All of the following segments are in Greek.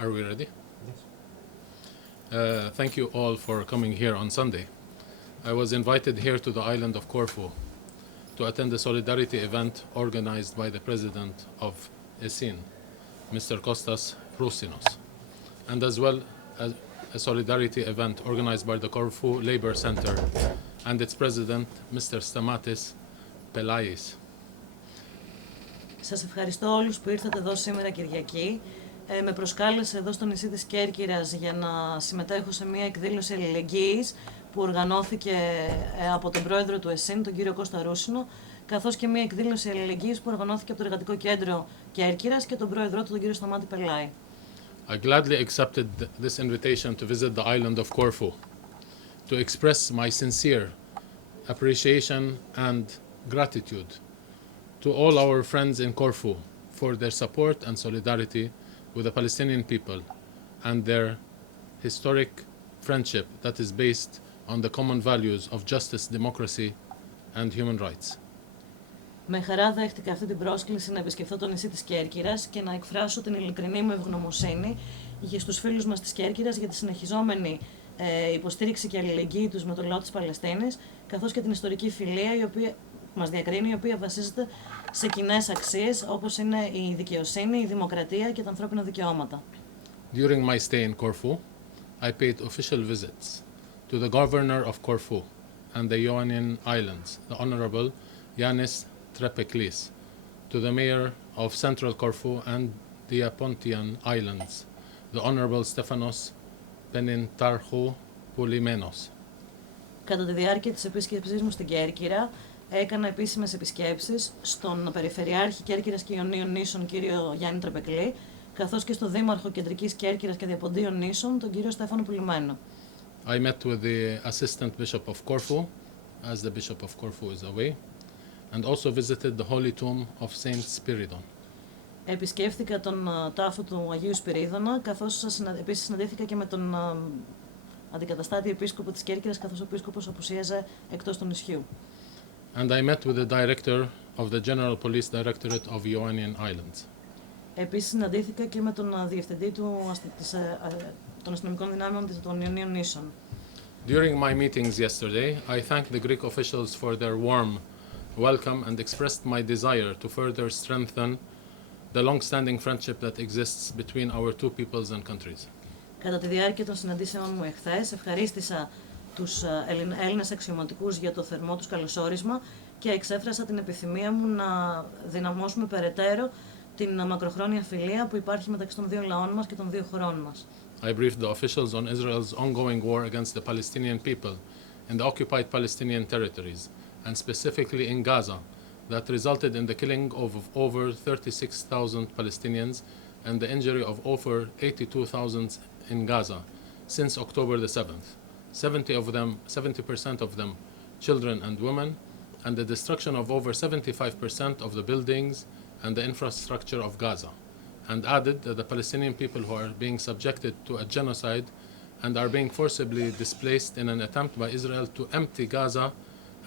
Are we ready? Thank you all for coming here on Sunday. I was invited here to the island of Corfu to attend a solidarity event organized by the president of Sin, Mr. Kostas Rousinos, and as well as a solidarity event organized by the Corfu Labor Center and its president, Mr. Stamatis Pelais. Σας ευχαριστώ όλους που ήρθατε εδώ σήμερα Κυριακή. Με προσκάλεσε εδώ στο νησί της Κέρκυρας για να συμμετέχω σε μια εκδήλωση αλληλεγγύης που οργανώθηκε από τον πρόεδρο του ΕΣΥΝ, τον κύριο Κώστα Ρούσινο, καθώς και μια εκδήλωση αλληλεγγύης που οργανώθηκε από το Εργατικό Κέντρο Κέρκυρας και τον πρόεδρό του, τον κύριο Σταμάτη Πελάη. I gladly accepted this invitation to visit the island of Corfu to express my sincere appreciation and gratitude to all our friends in Corfu for their support and solidarity with the Palestinian people and their historic friendship that is based on the common values of justice, democracy and human rights. Με χαρά δέχτηκα αυτή την πρόσκληση να επισκεφθώ το νησί της Κέρκυρας και να εκφράσω την ειλικρινή μου ευγνωμοσύνη για στους φίλους μας της Κέρκυρας για τη συνεχιζόμενη υποστήριξη και αλληλεγγύη τους με το λαό της Παλαιστίνης, καθώς και την ιστορική φιλία η οποία μας διακρίνει, η οποία βασίζεται σε κοινές αξίες όπως είναι η δικαιοσύνη, η δημοκρατία και τα ανθρώπινα δικαιώματα. During my stay in Corfu, I paid official visits to the governor of Corfu and the Ionian Islands, the Honorable Yanis Trepeklis, to the mayor of Central Corfu and the Apontian Islands, the Honorable Stefanos Penintarchou Poulimenos. Κατά τη διάρκεια της επίσκεψής μου στην Κέρκυρα, έκανα επίσημες επισκέψεις στον Περιφερειάρχη Κέρκυρας και Ιωνίων Νήσων, κύριο Γιάννη Τρεπεκλή, καθώς και στο Δήμαρχο Κεντρικής Κέρκυρας και Διαποντίων Νήσων, τον κύριο Στέφανο Πουλημένο. I met with the Assistant Bishop of Corfu, as the Bishop of Corfu is away, and also visited the Holy Tomb of Saint Spiridon. Επισκέφθηκα τον τάφο του Αγίου Σπυρίδωνα, καθώς επίσης συναντήθηκα και με τον αντικαταστάτη επίσκοπο της Κέρκυρας, καθώς ο επίσκοπος απουσίαζε εκτός του νησιού. And I met with the director of the General Police Directorate of Ionian Islands. Επίσης συναντήθηκα και με τον διευθυντή των αστυνομικών δυνάμεων των Ιωνίων Νήσων. During my meetings yesterday, I thanked the Greek officials for their warm welcome and expressed my desire to further strengthen the long-standing friendship that exists between our two peoples and countries. Κατά τη διάρκεια των συναντήσεων μου εχθές, ευχαρίστησα τους Έλληνες αξιωματικούς για το θερμό τους καλωσόρισμα και εξέφρασα την επιθυμία μου να δυναμώσουμε περαιτέρω την μακροχρόνια φιλία που υπάρχει μεταξύ των δύο λαών μας και των δύο χωρών μας. I briefed the officials on Israel's ongoing war against the Palestinian people in the occupied Palestinian territories, and specifically in Gaza, that resulted in the killing of over 36,000 Palestinians and the injury of over 82,000 in Gaza since October the 7th. 70% of them children and women, and the destruction of over 75% of the buildings and the infrastructure of Gaza, and added that the Palestinian people who are being subjected to a genocide and are being forcibly displaced in an attempt by Israel to empty Gaza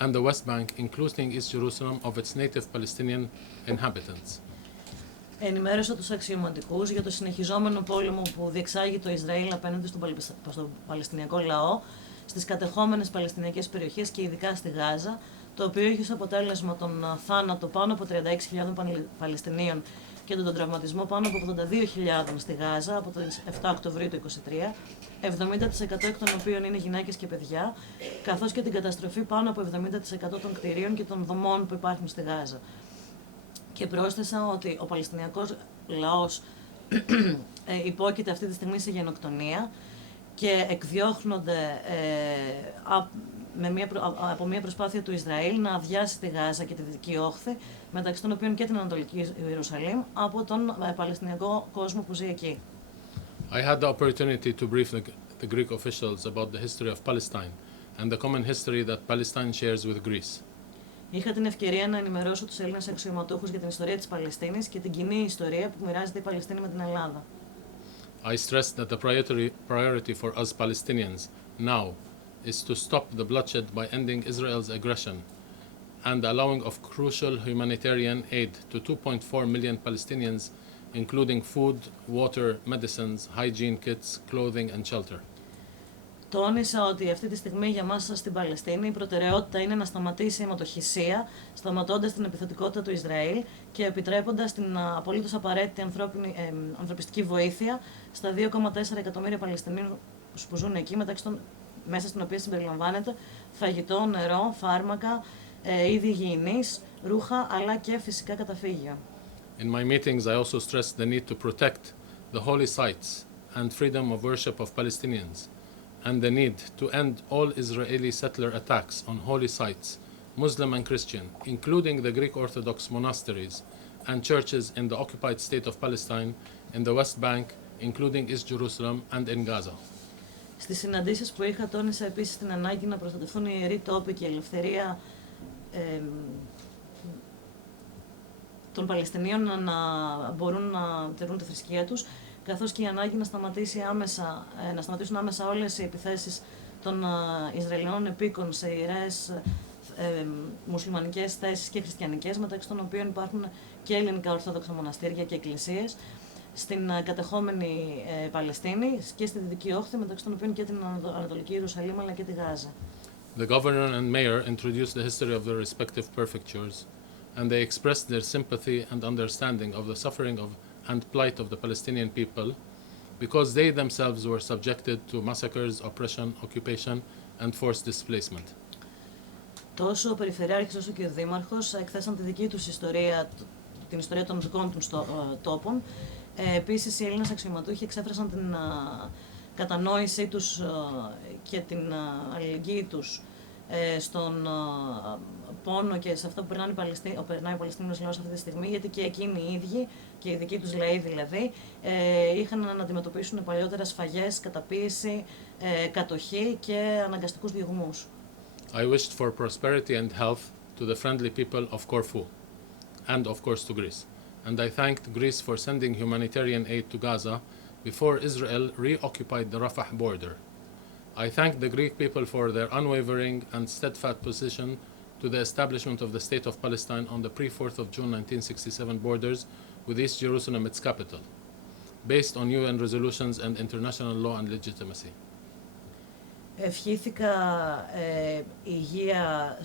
and the West Bank, including East Jerusalem, of its native Palestinian inhabitants. Ενημέρωσα τους αξιωματικούς για το συνεχιζόμενο πόλεμο που διεξάγει το Ισραήλ απέναντι στον Παλαιστινιακό λαό στις κατεχόμενες Παλαιστινιακές περιοχές και ειδικά στη Γάζα, το οποίο έχει ως αποτέλεσμα τον θάνατο πάνω από 36.000 Παλαιστινίων και τον τραυματισμό πάνω από 82.000 στη Γάζα από τις 7 Οκτωβρίου του 2023, 70% εκ των οποίων είναι γυναίκες και παιδιά, καθώς και την καταστροφή πάνω από 70% των κτηρίων και των δομών που υπάρχουν στη Γάζα. Και πρόσθεσα ότι ο Παλαιστινιακός λαός υπόκειται αυτή τη στιγμή σε γενοκτονία και εκδιώχνονται από μια προσπάθεια του Ισραήλ να αδειάσει τη Γάζα και τη Δυτική Όχθη, μεταξύ των οποίων και την Ανατολική Ιερουσαλήμ, από τον Παλαιστινιακό κόσμο που ζει εκεί. I had the opportunity to brief the Greek officials about the history of Palestine and the common history that Palestine shares with Greece. Είχα την ευκαιρία να ενημερώσω τους Έλληνες αξιωματούχους για την ιστορία της Παλαιστίνης και την κοινή ιστορία που μοιράζεται η Παλαιστίνη με την Ελλάδα. I stressed that the priority for us Palestinians now is to stop the bloodshed by ending Israel's aggression and allowing of crucial humanitarian aid to 2.4 million Palestinians including food, water, medicines, hygiene kits, clothing and shelter. Τόνισα ότι αυτή τη στιγμή για μας στην Παλαιστίνη η προτεραιότητα είναι να σταματήσει η αιματοχυσία, σταματώντας την επιθετικότητα του Ισραήλ και επιτρέποντας την απολύτως απαραίτητη ανθρωπιστική βοήθεια στα 2,4 εκατομμύρια Παλαιστινίους που ζουν εκεί, μέσα στην οποία συμπεριλαμβάνεται φαγητό, νερό, φάρμακα, είδη υγιεινής, ρούχα, αλλά και φυσικά καταφύγια. In my meetings, I also stressed the need to protect the holy sites and freedom of worship of Palestinians, and the need to end all Israeli settler attacks on holy sites, Muslim and Christian, including the Greek Orthodox monasteries and churches in the occupied state of Palestine, in the West Bank, including East Jerusalem, and in Gaza. Στις συναντήσεις που είχα τόνισα επίσης την ανάγκη να προστατευτούν οι ιεροί τόποι και η ελευθερία των Παλαιστινίων να μπορούν να τηρούν τη θρησκεία τους, καθώς και η ανάγκη να σταματήσουν άμεσα όλες οι επιθέσεις των Ισραηλινών επίκων σε ιερές μουσουλμανικές θέσεις και χριστιανικές, μεταξύ των οποίων υπάρχουν και ελληνικά ορθόδοξα μοναστήρια και εκκλησίες, στην κατεχόμενη Παλαιστίνη και στη Δυτική Όχθη, μεταξύ των οποίων και την Ανατολική Ιερουσαλήμ αλλά και τη Γάζα. The governor and mayor introduced the history of their respective prefectures, and they expressed their sympathy and understanding of the suffering and plight of the Palestinian people, because they themselves were subjected to massacres, oppression, occupation, and forced displacement. Τόσο ο Περιφερειάρχης όσο και ο Δήμαρχος εκθέσαν τη δική τους ιστορία, την ιστορία των δικών τους τόπων. Επίσης, οι Έλληνες αξιωματούχοι εξέφρασαν την κατανόησή τους και την αλληλεγγύη τους στον πόνο και σε αυτό που περνάει ο Παλαιστίνιος λαός αυτή τη στιγμή, γιατί και εκείνοι οι ίδιοι και οι δικοί τους λαοί δηλαδή είχαν να αντιμετωπίσουν παλιότερα σφαγές, καταπίεση, κατοχή και αναγκαστικούς διωγμούς. I wished for prosperity and health to the friendly people of Corfu and of course to Greece. And I thanked Greece for sending humanitarian aid to Gaza before Israel reoccupied the Rafah border. I thank the Greek people for their unwavering and steadfast position to the establishment of the State of Palestine on the pre-4th of June 1967 borders with East Jerusalem its capital, based on UN resolutions and international law and legitimacy. Ευχήθηκα υγεία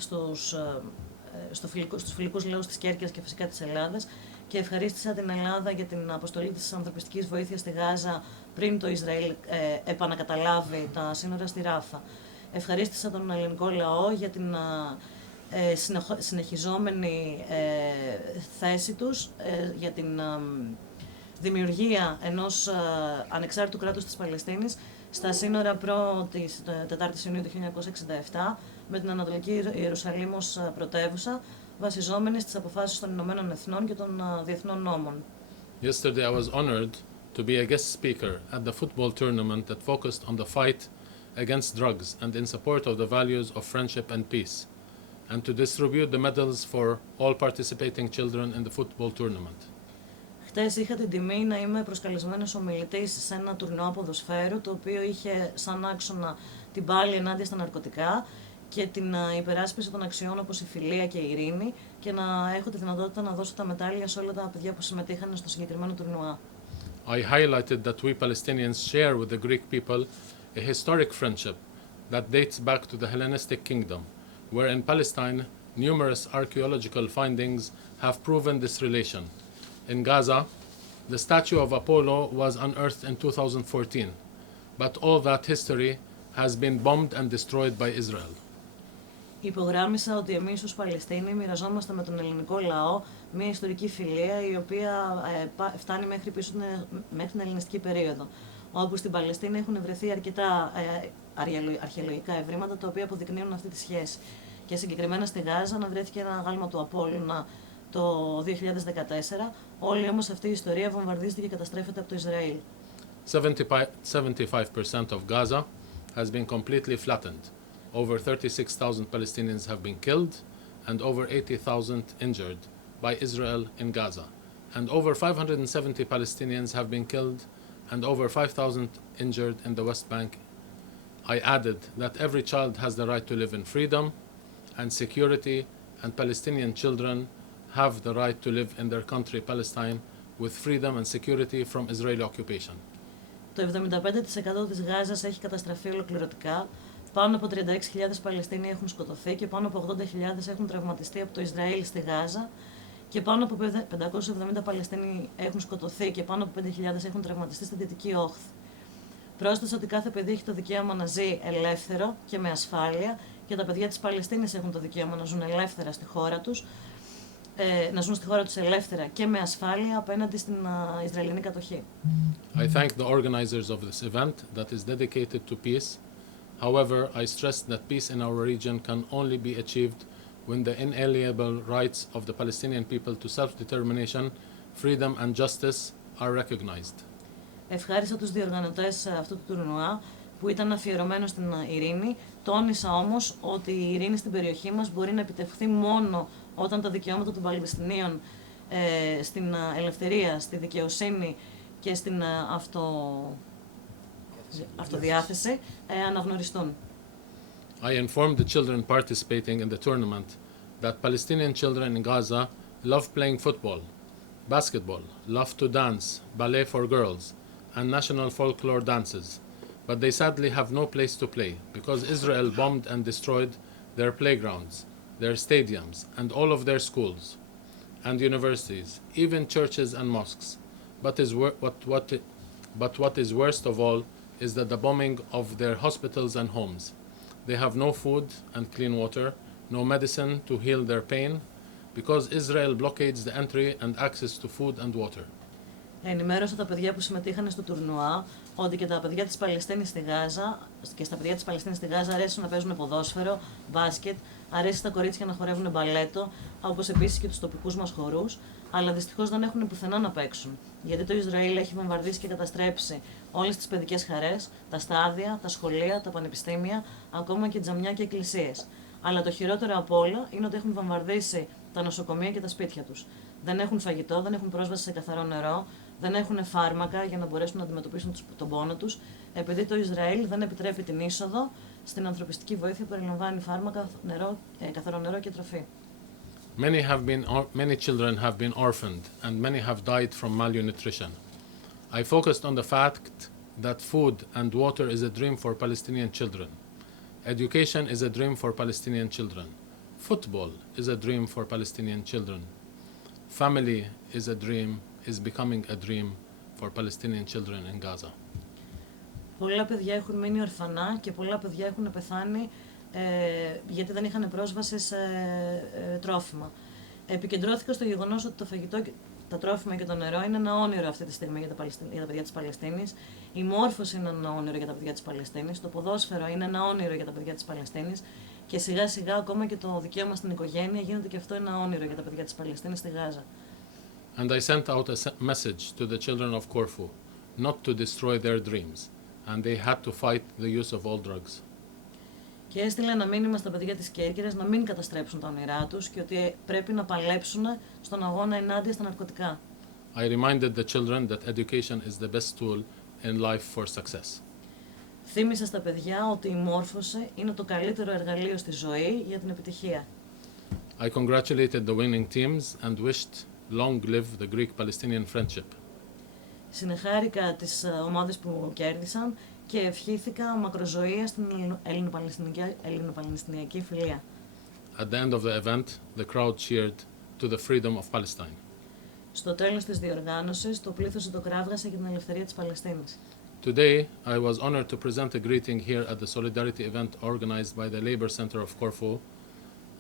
στους φιλικούς λαούς της Κέρκυρας και φυσικά της Ελλάδας και ευχαρίστησα την Ελλάδα για την αποστολή της ανθρωπιστικής βοήθειας στη Γάζα πριν το Ισραήλ επανακαταλάβει τα σύνορα στη Ράφα. Ευχαρίστησα τον ελληνικό λαό για την συνεχιζόμενη θέση τους, για την δημιουργία ενός ανεξάρτητου κράτους της Παλαιστίνης στα σύνορα προ της 4ης Ιουνίου του 1967 με την Ανατολική Ιερουσαλήμ ως πρωτεύουσα, βασιζόμενη στις αποφάσεις των Ηνωμένων Εθνών και των διεθνών νόμων. Yesterday I was honored to be a guest speaker at the football tournament that focused on the fight against drugs and in support of the values of friendship and peace, and to distribute the medals for all participating children in the football tournament. Χτες είχα την τιμή να είμαι προσκαλεσμένος ομιλητής σε ένα τουρνουά ποδοσφαίρου, το οποίο είχε σαν άξονα την πάλη ενάντια στα ναρκωτικά και την υπεράσπιση των αξιών όπως η φιλία και η ειρήνη, και να έχω τη δυνατότητα να δώσω τα μετάλλια σε όλα τα παιδιά που συμμετείχαν στο συγκεκριμένο τουρνουά. I highlighted that we Palestinians share with the Greek people a historic friendship that dates back to the Hellenistic kingdom, where in Palestine numerous archaeological findings have proven this relation. In Gaza, the statue of Apollo was unearthed in 2014, but all that history has been bombed and destroyed by Israel. Υπογράμμισα ότι εμείς ως Παλαιστίνοι μοιραζόμαστε με τον ελληνικό λαό μια ιστορική φιλία η οποία φτάνει μέχρι την ελληνιστική περίοδο, όπου στην Παλαιστίνη έχουν βρεθεί αρκετά αρχαιολογικά ευρήματα τα οποία αποδεικνύουν αυτή τη σχέση. Και συγκεκριμένα στη Γάζα αναβρέθηκε ένα γάλμα του Απόλλωνα το 2014, όλη όμως αυτή η ιστορία βομβαρδίζεται και καταστρέφεται από το Ισραήλ. 75% of Gaza has been completely flattened. Over 36,000 Palestinians have been killed and over 80,000 injured by Israel in Gaza. And over 570 Palestinians have been killed and over 5,000 injured in the West Bank. I added that every child has the right to live in freedom and security, and Palestinian children have the right to live in their country, Palestine, with freedom and security from Israeli occupation. Το 75% της Γάζας έχει καταστραφεί ολοκληρωτικά. Πάνω από 36.000 Παλαιστίνοι έχουν σκοτωθεί και πάνω από 80.000 έχουν τραυματιστεί από το Ισραήλ στη Γάζα και πάνω από 570 Παλαιστίνοι έχουν σκοτωθεί και πάνω από 5.000 έχουν τραυματιστεί στη Δυτική Όχθη. Πρόσθεσε ότι κάθε παιδί έχει το δικαίωμα να ζει ελεύθερο και με ασφάλεια και τα παιδιά της Παλαιστίνης έχουν το δικαίωμα να ζουν ελεύθερα στη χώρα τους, να ζουν στη χώρα τους ελεύθερα και με ασφάλεια απέναντι στην Ισραηλινή κατοχή. I thank the organizers of this event that is dedicated to peace. However, I stress that peace in our region can only be achieved when the inalienable rights of the Palestinian people to self-determination, freedom and justice are recognized. Ευχάρισα τους διοργανωτές αυτού του τουρνουά που ήταν αφιερωμένο στην ειρήνη. Τόνισα όμως ότι η ειρήνη στην περιοχή μας μπορεί να επιτευχθεί μόνο όταν τα δικαιώματα των Παλαιστινίων στην ελευθερία, στη δικαιοσύνη και στην αυτοδιάθεση αναγνωριστούν. I informed the children participating in the tournament that Palestinian children in Gaza love playing football, basketball, love to dance, ballet for girls, and national folklore dances. But they sadly have no place to play because Israel bombed and destroyed their playgrounds, their stadiums, and all of their schools and universities, even churches and mosques. But what is worst of all is that the bombing of their hospitals and homes. They have no food and clean water, no medicine to heal their pain, because Israel blockades the entry and access to food and water. Ενημέρωσα τα παιδιά που συμμετείχαν στο τουρνουά ότι και τα παιδιά της Παλαιστίνης στη Γάζα και στα παιδιά της Παλαιστίνης στη Γάζα αρέσει να παίζουν ποδόσφαιρο, μπάσκετ, αρέσει στα κορίτσια να χορεύουν μπαλέτο, όπως επίσης και τους τοπικούς μας χορούς, αλλά δυστυχώς δεν έχουν πουθενά να παίξουν. Γιατί το Ισραήλ έχει βομβαρδίσει και καταστρέψει όλες τις παιδικές χαρές, τα στάδια, τα σχολεία, τα πανεπιστήμια, ακόμα και τζαμιά και εκκλησίες. Αλλά το χειρότερο απ' όλα είναι ότι έχουν βομβαρδίσει τα νοσοκομεία και τα σπίτια τους. Δεν έχουν φαγητό, δεν έχουν πρόσβαση σε καθαρό νερό, δεν έχουν φάρμακα για να μπορέσουν να αντιμετωπίσουν τον πόνο τους, επειδή το Ισραήλ δεν επιτρέπει την είσοδο στην ανθρωπιστική βοήθεια που περιλαμβάνει φάρμακα, νερό, καθαρό νερό και τροφή. Many children have been orphaned and many have died from malnutrition. I focused on the fact that food and water is a dream for Palestinian children. Education is a dream for Palestinian children. Football is a dream for Palestinian children. Family is becoming a dream for Palestinian children in Gaza. Πολλά παιδιά έχουν μείνει ορφανά και πολλά παιδιά έχουν πεθάνει γιατί δεν είχαν πρόσβαση σε τρόφιμα. Επικεντρώθηκα στο γεγονός ότι το φαγητό, τα τρόφιμα και το νερό είναι ένα όνειρο αυτή τη στιγμή για τα παιδιά της Παλαιστίνης. Η μόρφωση είναι ένα όνειρο για τα παιδιά της Παλαιστίνης. Το ποδόσφαιρο είναι ένα όνειρο για τα παιδιά της Παλαιστίνης. Και σιγά σιγά ακόμα και το δικαίωμα στην οικογένεια γίνεται και αυτό ένα όνειρο για τα παιδιά της Παλαιστίνης στη Γάζα. And I sent out a message to the children of Corfu not to destroy their dreams, and they had to fight the use of all drugs. Και έστειλε ένα μήνυμα στα παιδιά της Κέρκυρας να μην καταστρέψουν τα όνειρά τους και ότι πρέπει να παλέψουν στον αγώνα ενάντια στα ναρκωτικά. I reminded the children that education is the best tool in life for success. Θύμισα στα παιδιά ότι η μόρφωση είναι το καλύτερο εργαλείο στη ζωή για την επιτυχία. I congratulated the winning teams and wished long live the Greek-Palestinian friendship. Συνεχάρηκα τις ομάδες που κέρδισαν και ευχήθηκα μακροζωία στην ελληνοπαλαιστινιακή φιλία. At the end of the event, the crowd cheered to the freedom of Palestine. Στο τέλος της διοργάνωσης, το πλήθος το κράβγασε για την ελευθερία της Παλαιστίνης. Today, I was honored to present a greeting here at the solidarity event organized by the Labor Center of Corfu,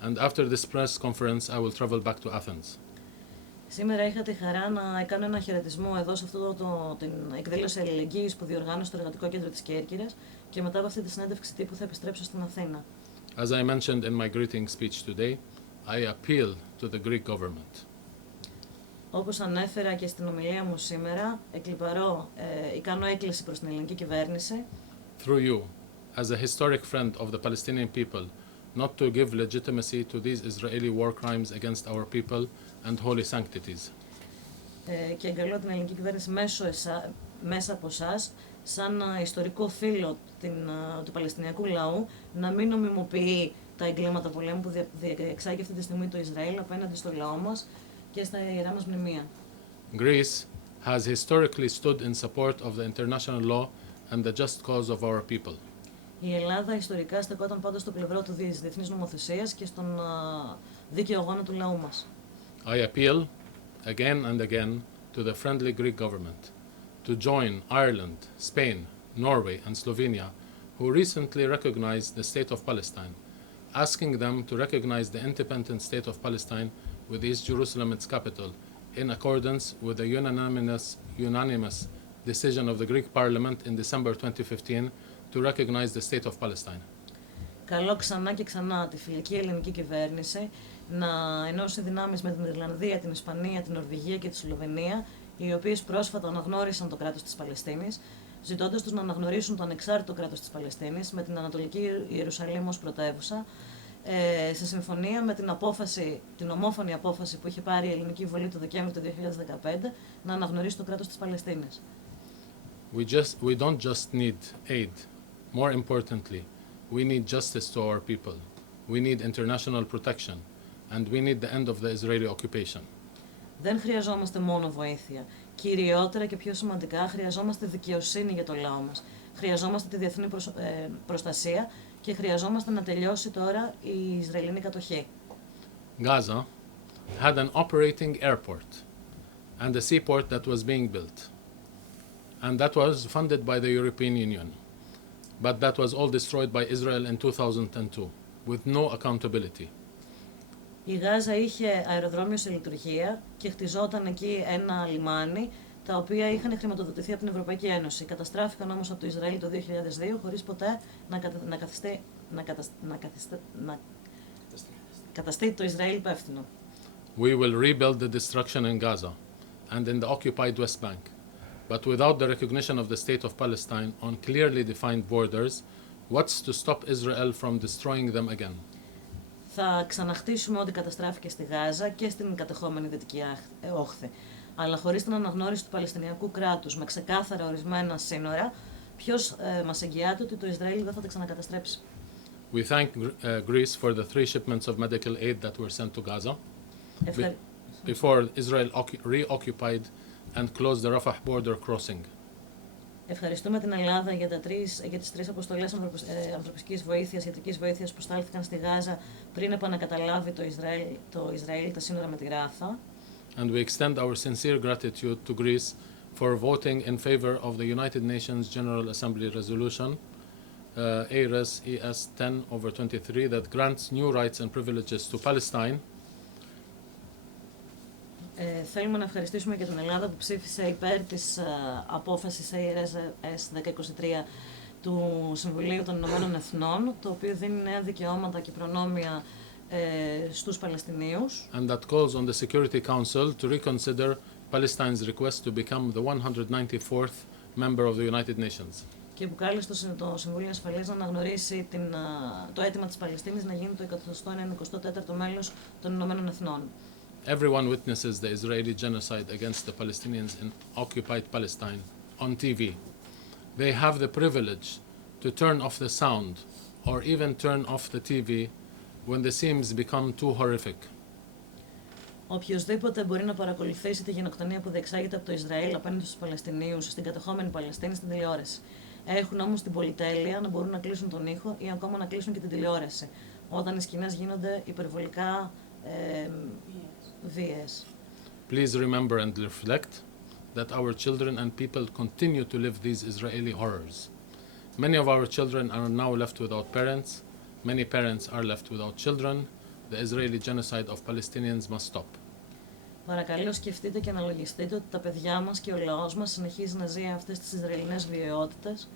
and after this press conference, I will travel back to Athens. Σήμερα είχα τη χαρά να κάνω ένα χαιρετισμό εδώ σε αυτό την εκδήλωση αλληλεγγύης που διοργάνωσε το Εργατικό Κέντρο της Κέρκυρας και μετά από αυτή τη συνέντευξη τύπου θα επιστρέψω στην Αθήνα. As I mentioned in my greeting speech today, I appeal to the Greek government. Όπως ανέφερα και στην ομιλία μου σήμερα, κάνω έκκληση προς την ελληνική κυβέρνηση. Through you, as a historic friend of the Palestinian people, not to give legitimacy to these Israeli war crimes against our people and holy sanctities. Και εγκαλώ την ελληνική κυβέρνηση μέσα από εσάς, σαν ιστορικό φύλο του Παλαιστινιακού λαού, να μην νομιμοποιεί τα εγκλήματα πολέμου που διεξάγει αυτή τη στιγμή το Ισραήλ απέναντι στο λαό μας και στα ιερά μας μνημεία. Greece has historically stood in support of the international law and the just cause of our people. Η Ελλάδα ιστορικά στεκόταν πάντα στο πλευρό του διεθνής νομοθεσίας και στον δίκαιο αγώνα του λαού μας. I appeal again and again to the friendly Greek government to join Ireland, Spain, Norway and Slovenia, who recently recognized the state of Palestine, asking them to recognize the independent state of Palestine with East Jerusalem its capital, in accordance with the unanimous decision of the Greek Parliament in December 2015 to recognize the state of Palestine. Καλώ ξανά και ξανά τη φιλική ελληνική κυβέρνηση να ενώσει δυνάμεις με την Ιρλανδία, την Ισπανία, την Νορβηγία και τη Σλοβενία, οι οποίες πρόσφατα αναγνώρισαν το κράτος της Παλαιστίνης, ζητώντας τους να αναγνωρίσουν το ανεξάρτητο κράτος της Παλαιστίνης με την Ανατολική Ιερουσαλήμ ως πρωτεύουσα, σε συμφωνία με την ομόφωνη απόφαση που είχε πάρει η Ελληνική Βουλή το Δεκέμβριο του 2015 να αναγνωρίσει το κράτος της Παλαιστίνης. We don't just need aid. More importantly, we need justice to our people. We need international protection. And we need the end of the Israeli occupation. Δεν χρειαζόμαστε μόνο βοήθεια. Κυριότερα και πιο σημαντικά, χρειαζόμαστε δικαιοσύνη για το λαό μας. Χρειαζόμαστε τη διεθνή προστασία και χρειαζόμαστε να τελειώσει τώρα η Ισραηλινή κατοχή. Gaza had an operating airport and a seaport that was being built. And that was funded by the European Union. But that was all destroyed by Israel in 2002, with no accountability. Η Γάζα είχε αεροδρόμιο σε λειτουργία και χτιζόταν εκεί ένα λιμάνι, τα οποία είχαν χρηματοδοτηθεί από την Ευρωπαϊκή Ένωση. Καταστράφηκαν όμως από το Ισραήλ το 2002, χωρίς ποτέ να καταστεί το Ισραήλ υπεύθυνο. We will rebuild the destruction in Gaza and in the occupied West Bank, but without the recognition of the state of Palestine on clearly defined borders, what's to stop Israel from destroying them again? Θα ξαναχτίσουμε ό,τι καταστράφηκε στη Γάζα και στην κατεχόμενη Δυτική Όχθη. Αλλά χωρίς την αναγνώριση του Παλαιστινιακού κράτους με ξεκάθαρα ορισμένα σύνορα, ποιος μας εγγυάται ότι το Ισραήλ δεν θα τα ξανακαταστρέψει. We thank Greece for the 3 shipments of medical aid that were sent to Gaza before Israel reoccupied and closed the Rafah border crossing. Ευχαριστούμε την Ελλάδα για τις 3 αποστολές ανθρωπιστικής βοήθειας, ιατρικής βοήθειας που στάλθηκαν στη Γάζα πριν επανακαταλάβει το Ισραήλ τα σύνορα με τη Ράφα. And we extend our sincere gratitude to Greece for voting in favor of the United Nations General Assembly resolution ARES ES 10/23 that grants new rights and privileges to Palestine. Θέλουμε να ευχαριστήσουμε και την Ελλάδα που ψήφισε υπέρ της απόφασης ARES 10/23 του Συμβουλίου των Ηνωμένων Εθνών, το οποίο δίνει νέα δικαιώματα και προνόμια στους Παλαιστινίους. And that calls on the Security Council to reconsider Palestine's request to become the 194th member of the United Nations. Και που κάλεσε το Συμβούλιο Ασφαλείας να αναγνωρίσει το αίτημα της Παλαιστίνης να γίνει το 194ο μέλος των Ηνωμένων Εθνών. Everyone witnesses the Israeli genocide against the Palestinians in occupied Palestine on TV. They have the privilege to turn off the sound or even turn off the TV when the scenes become too horrific. Οποιοςδήποτε μπορεί να παρακολουθήσει τη γενοκτονία που διεξάγεται από το Ισραήλ απέναντι στους Παλαιστινίους στην κατεχόμενη Παλαιστίνη στην τηλεόραση. Έχουν όμως την πολυτέλεια να μπορούν να κλείσουν τον ήχο ή ακόμα να κλείσουν και την τηλεόραση, όταν οι σκηνές γίνονται υπερβολικά βίαιες. Please remember and reflect that our children and people continue to live these Israeli horrors. Many of our children are now left without parents. Many parents are left without children. The Israeli genocide of Palestinians must stop. Παρακαλώ σκεφτείτε και αναλογιστείτε ότι τα παιδιά μας και ο λαός μας συνεχίζει να ζει αυτές τις Ισραηλινές βιαιότητες.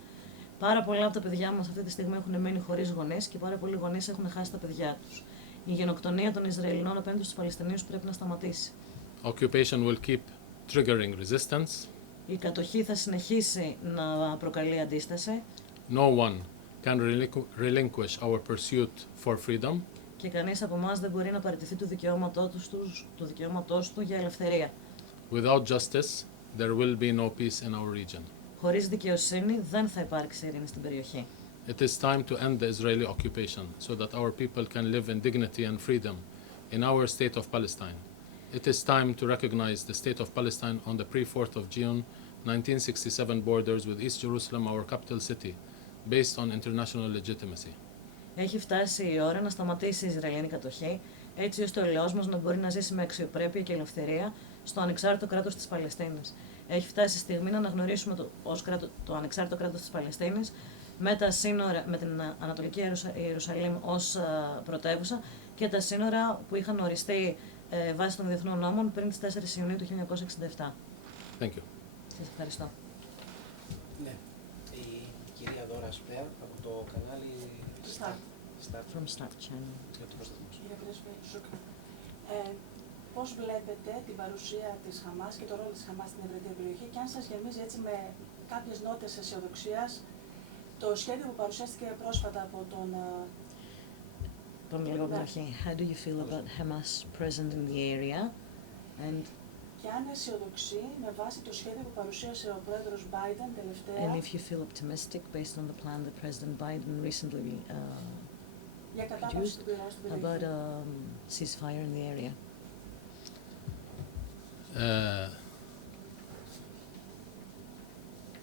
Πάρα πολλά από τα παιδιά μας αυτή τη στιγμή έχουν μείνει χωρίς γονείς και πάρα πολλοί γονείς έχουν χάσει τα παιδιά τους. Η γενοκτονία των Ισραηλινών απέναντι στους Παλαιστινίους πρέπει να σταματήσει. Occupation will keep triggering resistance. Η κατοχή θα συνεχίσει να προκαλεί αντίσταση. No one can relinquish our pursuit for freedom. Και κανείς από εμάς δεν μπορεί να παραιτηθεί του δικαιώματός του για ελευθερία. Without justice, there will be no peace in our region. Χωρίς δικαιοσύνη δεν θα υπάρξει ειρήνη στην περιοχή. It is time to end the Israeli occupation so that our people can live in dignity and freedom in our state of Palestine. it is time to recognize the state of Palestine on the pre-4th of June 1967 borders with East Jerusalem, our capital city, based on international legitimacy. Έχει φτάσει η ώρα να σταματήσει η Ισραηλινή κατοχή, έτσι ώστε ο λαός μας να μπορεί να ζήσει με αξιοπρέπεια και ελευθερία στο ανεξάρτητο κράτος της Παλαιστίνης. Έχει φτάσει η στιγμή να αναγνωρίσουμε το ανεξάρτητο κράτος της Παλαιστίνης με τα σύνορα, με την Ανατολική Ιερουσαλήμ ως πρωτεύουσα και τα σύνορα που είχαν οριστεί βάσει των διεθνών νόμων πριν τις 4 Ιουνίου του 1967. Thank you. Σας ευχαριστώ. Ναι, η κυρία Δώρα Σπλέα από το κανάλι Start. From Start Channel. Για το πρόσταθμο. Κύριε Πρέσβη, πώς βλέπετε την παρουσία της Χαμάς και το ρόλο της Χαμάς στην ευρύτερη περιοχή και αν σας γεμίζει έτσι με κάποιες νότες αισιοδοξίας το σχέδιο που παρουσιάστηκε πρόσφατα από τον... Πάμε λίγο από την αρχή. How do you feel about Hamas present in the area? And Και αν αισιοδοξεί με βάση το σχέδιο που παρουσίασε ο πρόεδρος Biden τελευταία if you feel optimistic based on the plan that President Biden recently για κατάπαυση του πυρός στην about περιοχή. ceasefire in the area.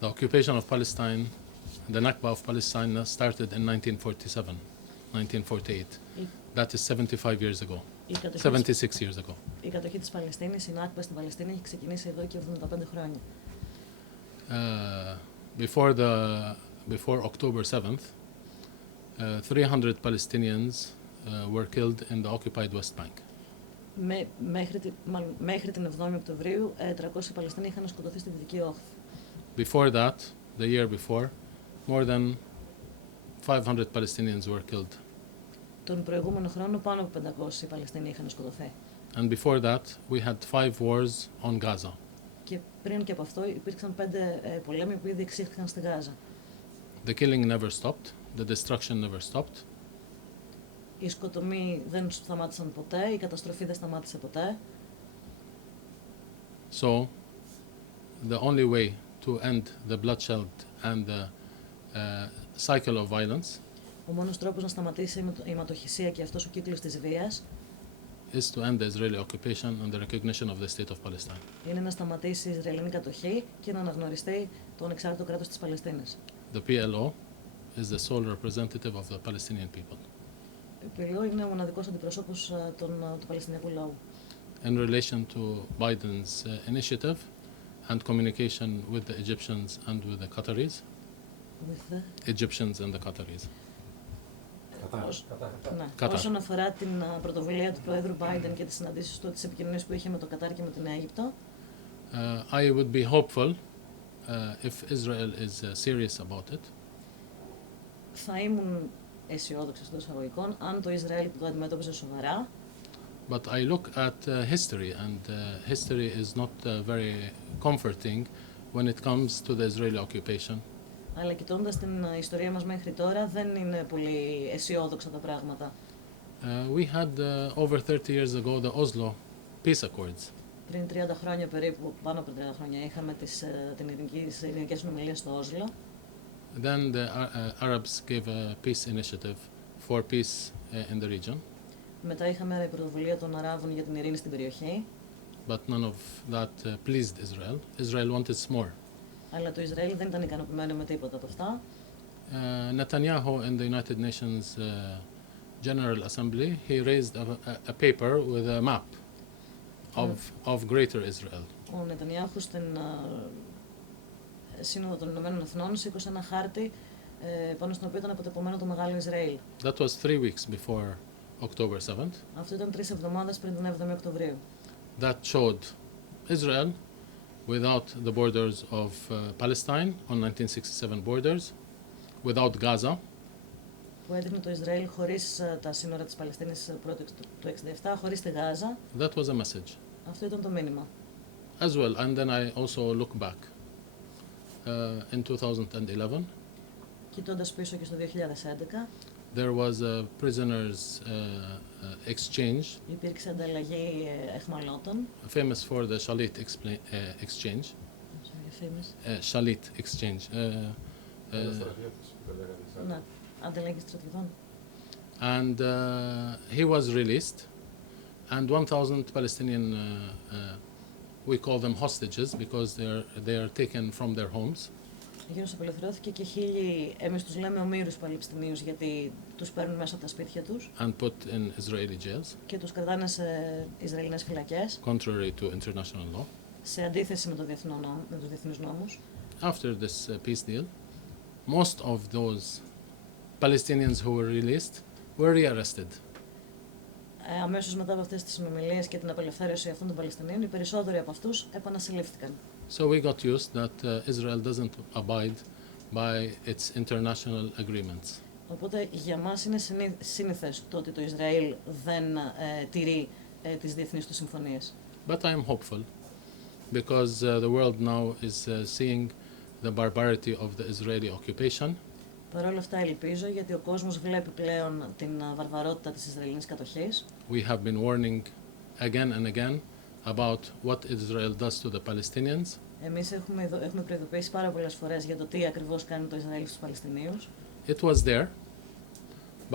The occupation of Palestine, the Nakba of Palestine started in 1947, 1948. That is 75 years ago, Η κατοχή, 76 years ago. η κατοχή της Παλαιστίνης, η Νάκμπα στην Παλαιστίνη, έχει ξεκινήσει εδώ και 75 χρόνια. Before October 7th, 300 Palestinians were killed in the occupied West Bank. Μέχρι την 7η Οκτωβρίου, 300 Παλαιστίνοι είχαν σκοτωθεί στη Δυτική Όχθη. Before that, the year before, more than 500 Palestinians were killed. Τον προηγούμενο χρόνο πάνω από 500 Παλαιστίνοι είχαν σκοτωθεί. And before that, we had 5 wars on Gaza. Και πριν και από αυτό υπήρξαν 5 πολέμοι που ήδη εξήχθηκαν στη Γάζα. The killing never stopped. The destruction never stopped. Οι σκοτωμοί δεν σταμάτησαν ποτέ, η καταστροφή δεν σταμάτησε ποτέ. So, the only way to end the bloodshed and the cycle of violence Ο μόνος τρόπος να σταματήσει η αιματοχυσία και αυτός ο κύκλος της βίας is to end the Israeli occupation and the recognition of the state of Palestine. είναι να σταματήσει η Ισραηλινή κατοχή και να αναγνωριστεί το ανεξάρτητο κράτος της Παλαιστίνης. The PLO is the sole representative of the Palestinian people. Ο PLO είναι ο μοναδικός αντιπρόσωπος του Παλαιστινιακού λαού. In relation to Biden's initiative and communication with the Egyptians and with the Qataris, With the... Egyptians and the Qataris. Ναι. Κατάρ. Όσον αφορά την πρωτοβουλία του Προέδρου Biden και τις συναντήσεις του, τις επικοινωνίες που είχε με το Κατάρ και με την Αίγυπτο, I would be hopeful if Israel is serious about it. θα ήμουν αισιόδοξος των εισαγωγικών αν το Ισραήλ το αντιμετώπιζε σοβαρά. But I look at history, and history is not very comforting when it comes to the Israeli occupation. Αλλά κοιτώντας την ιστορία μας μέχρι τώρα, δεν είναι πολύ αισιόδοξα τα πράγματα. We had over 30 years ago the Oslo peace accords. Πριν 30 χρόνια περίπου, πάνω από 30 χρόνια, είχαμε τις ειρηνικές συνομιλίες στο Όσλο. Then the Arabs gave a peace initiative for peace in the region, Μετά είχαμε πρωτοβουλία των Αράβων για την ειρήνη στην περιοχή. but none of that pleased Israel. Israel wanted more. Αλλά το Ισραήλ δεν ήταν ικανοποιημένο με τίποτα από αυτά. Netanyahu in the United Nations General Assembly, he raised a paper with a map of Greater Israel. Ο Νετανιάχου στην Σύνοδο των Ηνωμένων Εθνών σήκωσε ένα χάρτη πάνω στον οποίο ήταν αποτυπωμένο το Μεγάλο Ισραήλ. That was 3 weeks before October 7th. Αυτό ήταν 3 εβδομάδες πριν την 7η Οκτωβρίου. That showed Israel without the borders of Palestine on 1967 borders, without Gaza, Που έδειχνε το Ισραήλ χωρίς τα σύνορα της Παλαιστίνης του 1967, χωρίς τη Γάζα. that was a message Αυτό ήταν το μήνυμα. as well. And then I also look back in 2011. Κοιτώντας πίσω και στο 2011, There was a prisoners exchange, υπήρξε ανταλλαγή εχμαλώτων. famous for the Shalit exchange. Shalit exchange. Ναι, ανταλλαγή στρατιωτών. And he was released, and 1,000 Palestinian, we call them hostages because they are taken from their homes. Γύρως απελευθερώθηκε και 1.000, εμείς τους λέμε ομήρους Παλαιστινίους γιατί τους παίρνουν μέσα από τα σπίτια τους And put in Israeli jails, και τους κρατάνε σε Ισραηλινές φυλακές, contrary to international law. σε αντίθεση με τους διεθνείς νόμους. After this peace deal, most of those Palestinians who were released were rearrested. Αμέσως μετά από αυτές τις συνομιλίες και την απελευθέρωση αυτών των Παλαιστινίων, οι περισσότεροι από αυτούς επανασυλλήφθηκαν. So we got used that Israel doesn't abide by its international agreements. Οπότε για μας είναι σύνηθες το ότι το Ισραήλ δεν τηρεί τις διεθνείς του συμφωνίες. But I am hopeful because the world now is seeing the barbarity of the Israeli occupation. Παρ' όλα αυτά ελπίζω γιατί ο κόσμος βλέπει πλέον την βαρβαρότητα της Ισραηλινής κατοχής. We have been warning again and again about what Israel does to the Palestinians. Εμείς έχουμε προειδοποιήσει πάρα πολλές φορές για το τι ακριβώς κάνει το Ισραήλ στους Παλαιστινίους. It was there